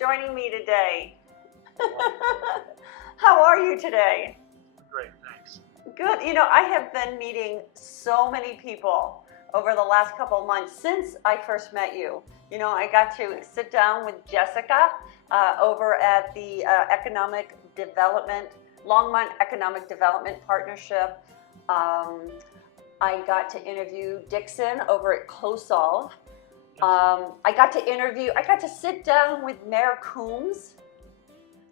joining me today. How are you today? Great, thanks. Good. You know, I have been meeting so many people over the last couple of months since I first met you. You know, I got to sit down with Jessica over at the Economic Development, Longmont Economic Development Partnership. I got to interview Dixon over at CoSolve. I got to sit down with Mayor Coombs,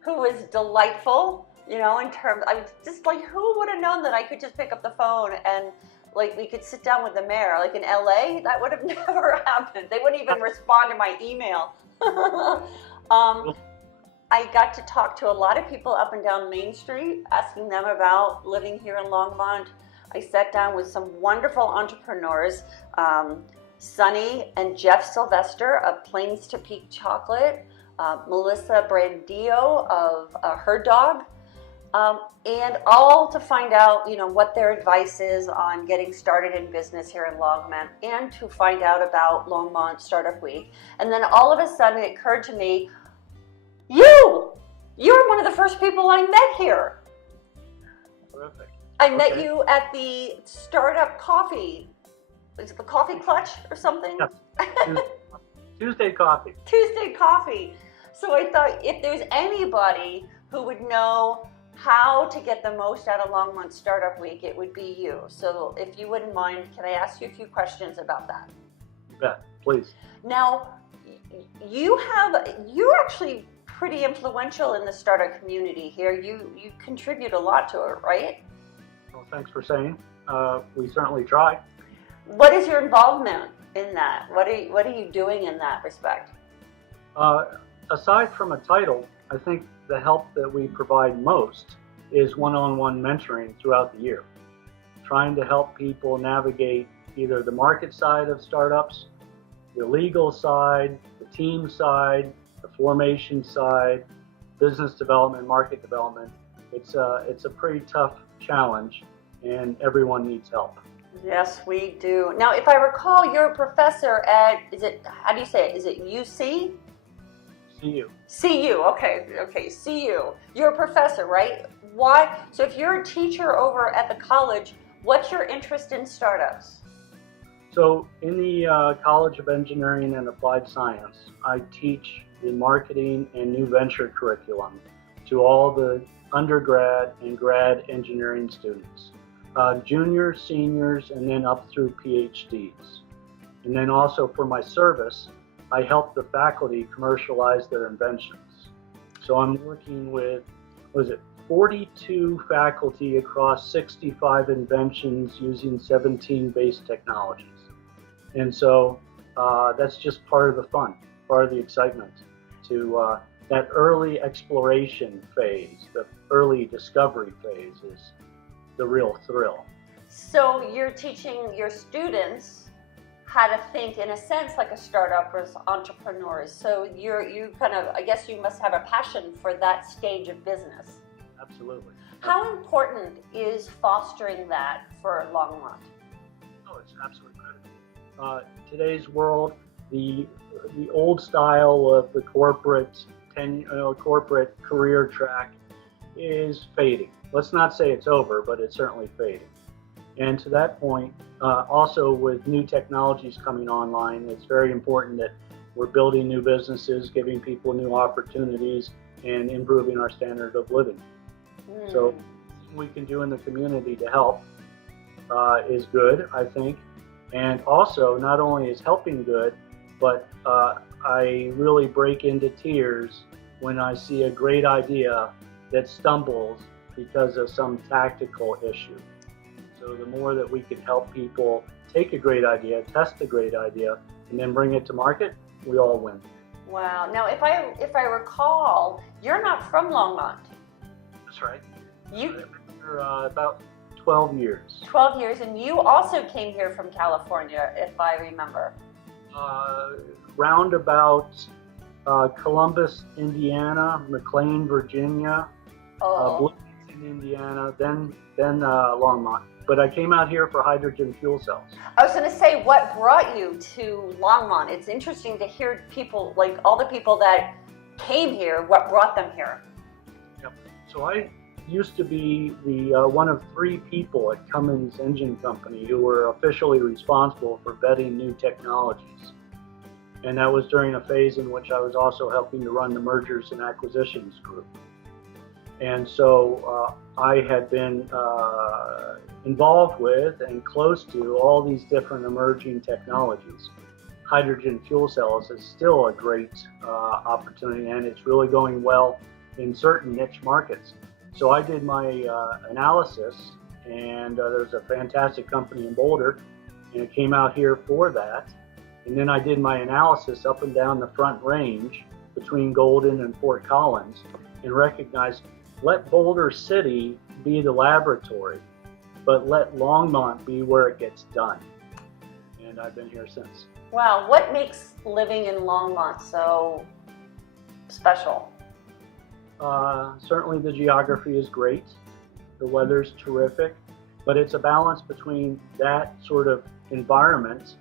who was delightful, you know, in terms, I was just like, who would have known that I could just pick up the phone and like we could sit down with the mayor, like in LA, that would have never happened. They wouldn't even respond to my email. I got to talk to a lot of people up and down Main Street, asking them about living here in Longmont. I sat down with some wonderful entrepreneurs, Sunny and Jeff Sylvester of Plains to Peak Chocolate, Melissa Brandillo of Her Dog, and all to find out, you know, what their advice is on getting started in business here in Longmont, and to find out about Longmont Startup Week. And then all of a sudden it occurred to me, you're one of the first people I met here. Terrific. I met you at the Startup Coffee. Is it the Coffee Clutch or something? Yes. Tuesday Coffee. Tuesday Coffee. So I thought if there's anybody who would know how to get the most out of Longmont Startup Week, it would be you. So if you wouldn't mind, can I ask you a few questions about that? Yeah, please. Now, you're actually pretty influential in the startup community here. You contribute a lot to it, right? Well, thanks for saying. We certainly try. What is your involvement in that? What are you doing in that respect? Aside from a title, I think the help that we provide most is one-on-one mentoring throughout the year. Trying to help people navigate either the market side of startups, the legal side, the team side, the formation side, business development, market development. It's a pretty tough challenge, and everyone needs help. Yes, we do. Now, if I recall, you're a professor at, how do you say it? Is it UC? CU. CU, okay, CU. You're a professor, right? Why? So if you're a teacher over at the college, what's your interest in startups? So in the College of Engineering and Applied Science, I teach the marketing and new venture curriculum to all the undergrad and grad engineering students. Juniors, seniors, and then up through PhDs. And then also for my service, I help the faculty commercialize their inventions. So I'm working with, 42 faculty across 65 inventions using 17 base technologies. And so that's just part of the fun, part of the excitement to that early exploration phase, the early discovery phase is the real thrill. So you're teaching your students how to think, in a sense, like a startup or entrepreneurs. So you kind of, I guess you must have a passion for that stage of business. Absolutely. How important is fostering that for Longmont? Oh, it's absolutely critical. Today's world, the old style of the corporate career track is fading. Let's not say it's over, but it's certainly fading. And to that point, also with new technologies coming online, it's very important that we're building new businesses, giving people new opportunities, and improving our standard of living. So what we can do in the community to help is good, I think. And also, not only is helping good, but I really break into tears when I see a great idea that stumbles because of some tactical issue. So the more that we can help people take a great idea, test a great idea, and then bring it to market, we all win. Wow. Now, if I recall, you're not from Longmont. That's right. You I've been here about 12 years. 12 years, and you also came here from California, if I remember. Round about Columbus, Indiana, McLean, Virginia, Bloomington, Indiana, then Longmont. But I came out here for hydrogen fuel cells. I was going to say, what brought you to Longmont? It's interesting to hear people, like all the people that came here, what brought them here. Yep. So I used to be the one of 3 people at Cummins Engine Company who were officially responsible for vetting new technologies. And that was during a phase in which I was also helping to run the mergers and acquisitions group. And so I had been involved with and close to all these different emerging technologies. Hydrogen fuel cells is still a great opportunity, and it's really going well in certain niche markets. So I did my analysis, and there's a fantastic company in Boulder, and it came out here for that. And then I did my analysis up and down the Front Range between Golden and Fort Collins, and recognized, let Boulder City be the laboratory, but let Longmont be where it gets done. And I've been here since. Wow, what makes living in Longmont so special? Certainly the geography is great, the weather's terrific, but it's a balance between that sort of environment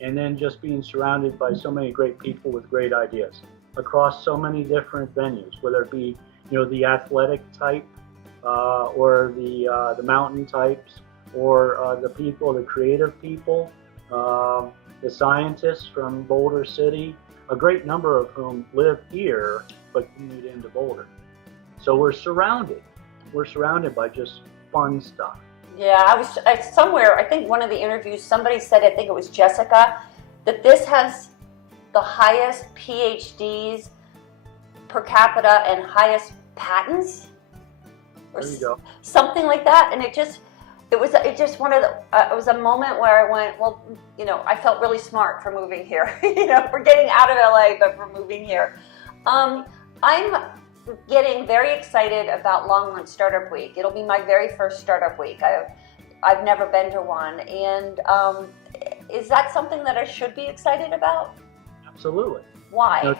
and then just being surrounded by so many great people with great ideas across so many different venues, whether it be, you know, the athletic type or the mountain types, or the people, the creative people, the scientists from Boulder City, a great number of whom live here but commute into Boulder. So we're surrounded by just fun stuff. Yeah, I somewhere, I think one of the interviews, somebody said, I think it was Jessica, that this has the highest PhDs per capita and highest patents, or There you go. something like that. And it was one of the, it was a moment where I went, well, you know, I felt really smart for moving here, you know, for getting out of LA, but for moving here. I'm getting very excited about Longmont Startup Week. It'll be my very first Startup Week. I've never been to one, and is that something that I should be excited about? Absolutely. Why? You know,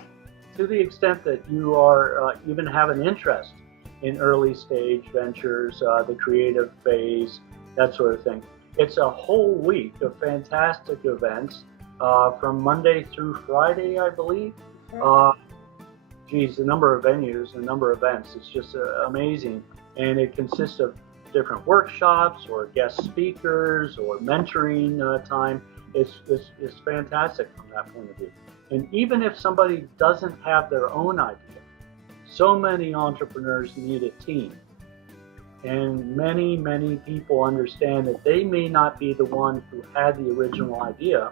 to the extent that you are even have an interest in early stage ventures, the creative phase, that sort of thing. It's a whole week of fantastic events from Monday through Friday, I believe. Geez, the number of venues, the number of events, it's just amazing. And it consists of different workshops or guest speakers or mentoring time. It's fantastic from that point of view. And even if somebody doesn't have their own idea, so many entrepreneurs need a team. And many, many people understand that they may not be the one who had the original idea,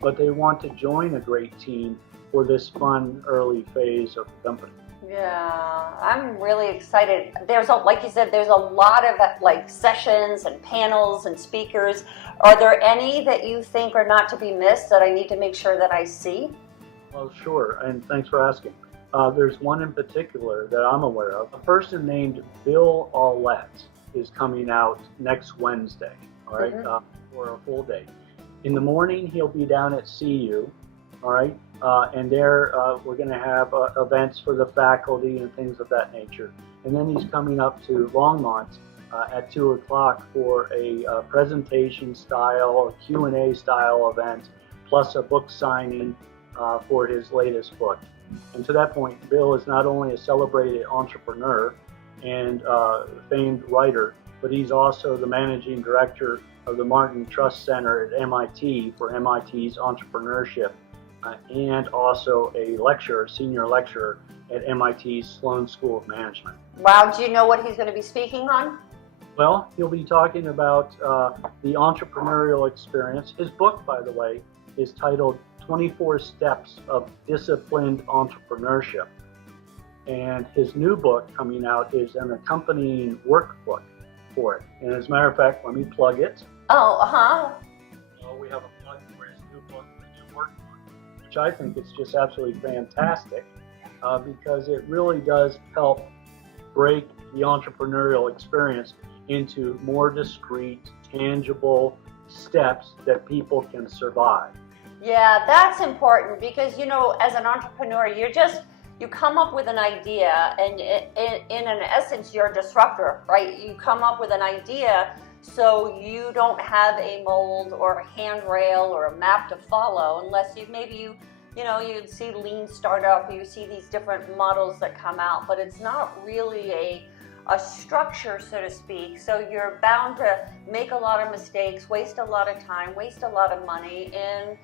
but they want to join a great team for this fun early phase of the company. Yeah, I'm really excited. Like you said, there's a lot of like sessions and panels and speakers. Are there any that you think are not to be missed that I need to make sure that I see? Well, sure, and thanks for asking. There's one in particular that I'm aware of. A person named Bill Aulet is coming out next Wednesday, all right, for a full day. In the morning, he'll be down at CU, all right, and there we're going to have events for the faculty and things of that nature. And then he's coming up to Longmont at 2 o'clock for a presentation style or Q&A style event, plus a book signing for his latest book. And to that point, Bill is not only a celebrated entrepreneur and famed writer, but he's also the managing director of the Martin Trust Center at MIT for MIT's entrepreneurship, and also a senior lecturer at MIT's Sloan School of Management. Wow, do you know what he's going to be speaking on? Well, he'll be talking about the entrepreneurial experience. His book, by the way, is titled 24 Steps of Disciplined Entrepreneurship. And his new book coming out is an accompanying workbook for it. And as a matter of fact, let me plug it. Oh, We have a plug for his new book, the new workbook, which I think is just absolutely fantastic because it really does help break the entrepreneurial experience into more discrete, tangible steps that people can survive. Yeah, that's important because, you know, as an entrepreneur, you come up with an idea, and in an essence, you're a disruptor, right? You come up with an idea so you don't have a mold or a handrail or a map to follow unless you you know, you'd see lean startup, you see these different models that come out, but it's not really a structure, so to speak. So you're bound to make a lot of mistakes, waste a lot of time, waste a lot of money, and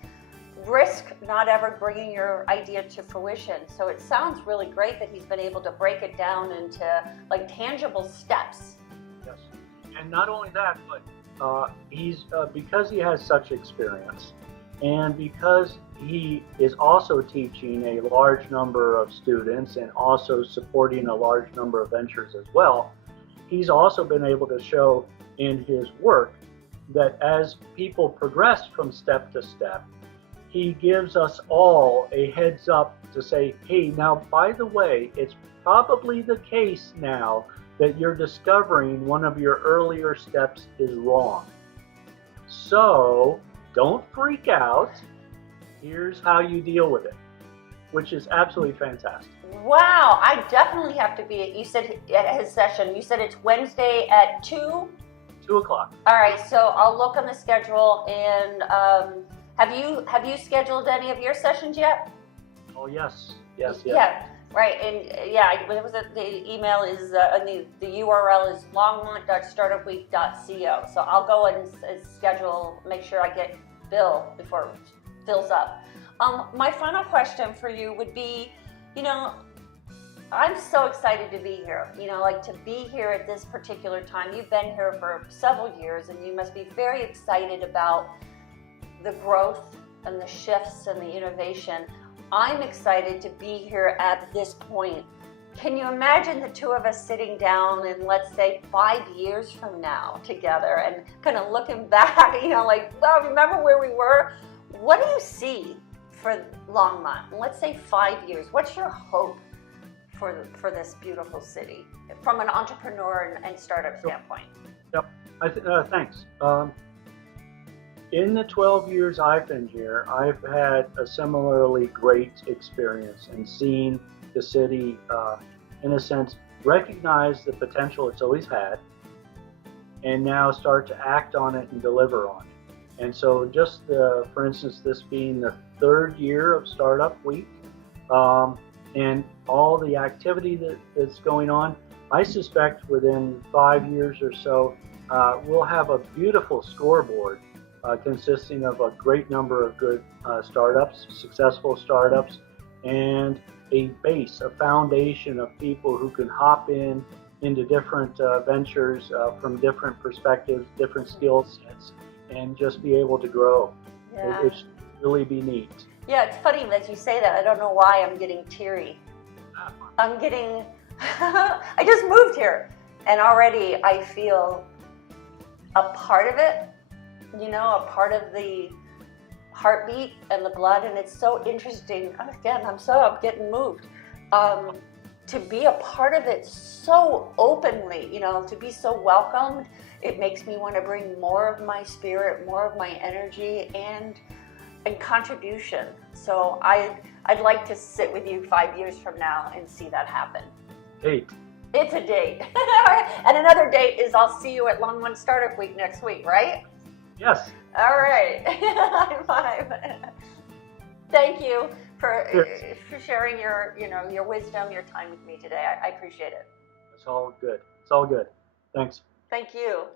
risk not ever bringing your idea to fruition. So it sounds really great that he's been able to break it down into like tangible steps. Yes, and not only that, but he's because he has such experience, and because he is also teaching a large number of students and also supporting a large number of ventures as well, he's also been able to show in his work that as people progress from step to step, he gives us all a heads up to say, hey, now, by the way, it's probably the case now that you're discovering one of your earlier steps is wrong. So don't freak out. Here's how you deal with it, which is absolutely fantastic. Wow, I definitely have to be, you said at his session, you said it's Wednesday at 2? 2 o'clock. All right, so I'll look on the schedule, and have you scheduled any of your sessions yet? Oh, yes. Yes. Yeah, right, and yeah, what was it? The email is, the URL is longmont.startupweek.co, so I'll go and schedule, make sure I get Bill before it fills up. My final question for you would be, you know, I'm so excited to be here, you know, like to be here at this particular time. You've been here for several years, and you must be very excited about the growth and the shifts and the innovation. I'm excited to be here at this point. Can you imagine the two of us sitting down in, let's say, 5 years from now together and kind of looking back, you know, like, well, remember where we were? What do you see for Longmont? Let's say 5 years. What's your hope for this beautiful city from an entrepreneur and startup standpoint? Yep. Thanks. In the 12 years I've been here, I've had a similarly great experience and seen the city, in a sense, recognize the potential it's always had, and now start to act on it and deliver on it. And so just, for instance, this being the 3rd year of Startup Week, and all the activity that's going on, I suspect within 5 years or so, we'll have a beautiful scoreboard consisting of a great number of good startups, successful startups, and a base, a foundation of people who can hop into different ventures from different perspectives, different skill sets, and just be able to grow. Yeah. It should really be neat. Yeah, it's funny that you say that. I don't know why I'm getting teary. I'm getting, I just moved here, and already I feel a part of it, you know, a part of the heartbeat and the blood, and it's so interesting. Again, I'm getting moved to be a part of it so openly, you know, to be so welcomed. It makes me want to bring more of my spirit, more of my energy, and contribution. So I'd like to sit with you 5 years from now and see that happen. Date. It's a date. And another date is I'll see you at Longmont Startup Week next week, right? Yes. All right. High five. Thank you for sharing your wisdom, your time with me today. I appreciate it. It's all good. It's all good. Thanks. Thank you.